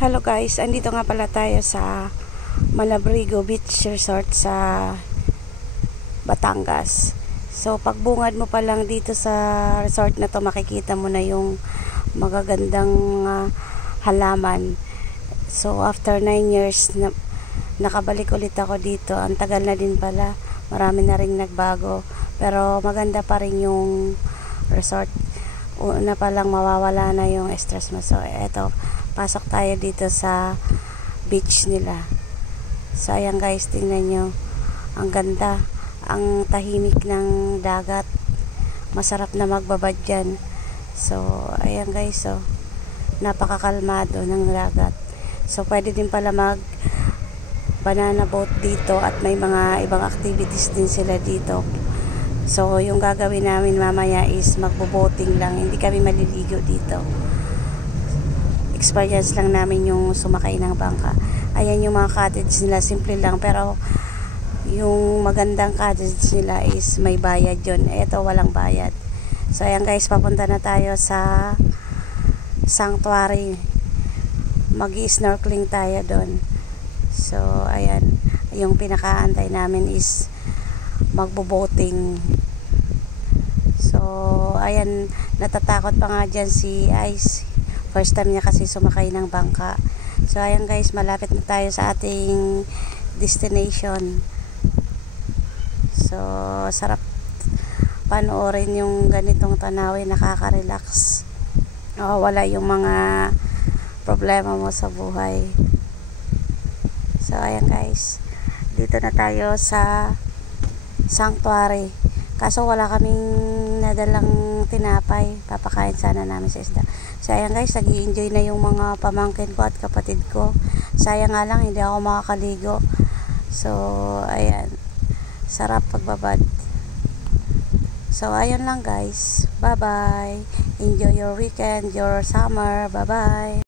Hello guys, andito nga pala tayo sa Malabrigo Beach Resort sa Batangas. So pagbungad mo pa lang dito sa resort na to, makikita mo na yung magagandang halaman. So after 9 years nakabalik ulit ako dito. Ang tagal na din pala, marami na ring nagbago, pero maganda pa rin yung resort. Una pa lang mawawala na yung stress mo. So eto, pasok tayo dito sa beach nila. So ayan guys, tingnan nyo, ang ganda, ang tahimik ng dagat, masarap na magbabad dyan. So ayan guys, so napakakalmado ng dagat. So pwede din pala mag banana boat dito, at may mga ibang activities din sila dito. So yung gagawin namin mamaya is magbo-boating lang, hindi kami maliligo dito. Experience lang namin yung sumakay ng bangka. Ayan yung mga cottage nila, simple lang, pero yung magandang cottage nila is may bayad yun. Ito walang bayad. So ayan guys, papunta na tayo sa sanctuary. Mag-snorkeling tayo doon. So ayan, yung pinakaantay namin is magbo-boating. So ayan, natatakot pa nga dyan si Ice. First time niya kasi sumakay ng bangka. So ayan guys, malapit na tayo sa ating destination. So sarap panoorin yung ganitong tanawin, nakaka-relax. Wala yung mga problema mo sa buhay. So ayan guys, dito na tayo sa sanctuary. Kaso wala kaming nadalang tinapay, papakain sana namin sa isda. So ayan guys, nag-i-enjoy na yung mga pamangkin ko at kapatid ko. Sayang nga lang, hindi ako makakaligo. So ayan, sarap pagbabad. So ayun lang guys, bye bye, enjoy your weekend, your summer, bye bye.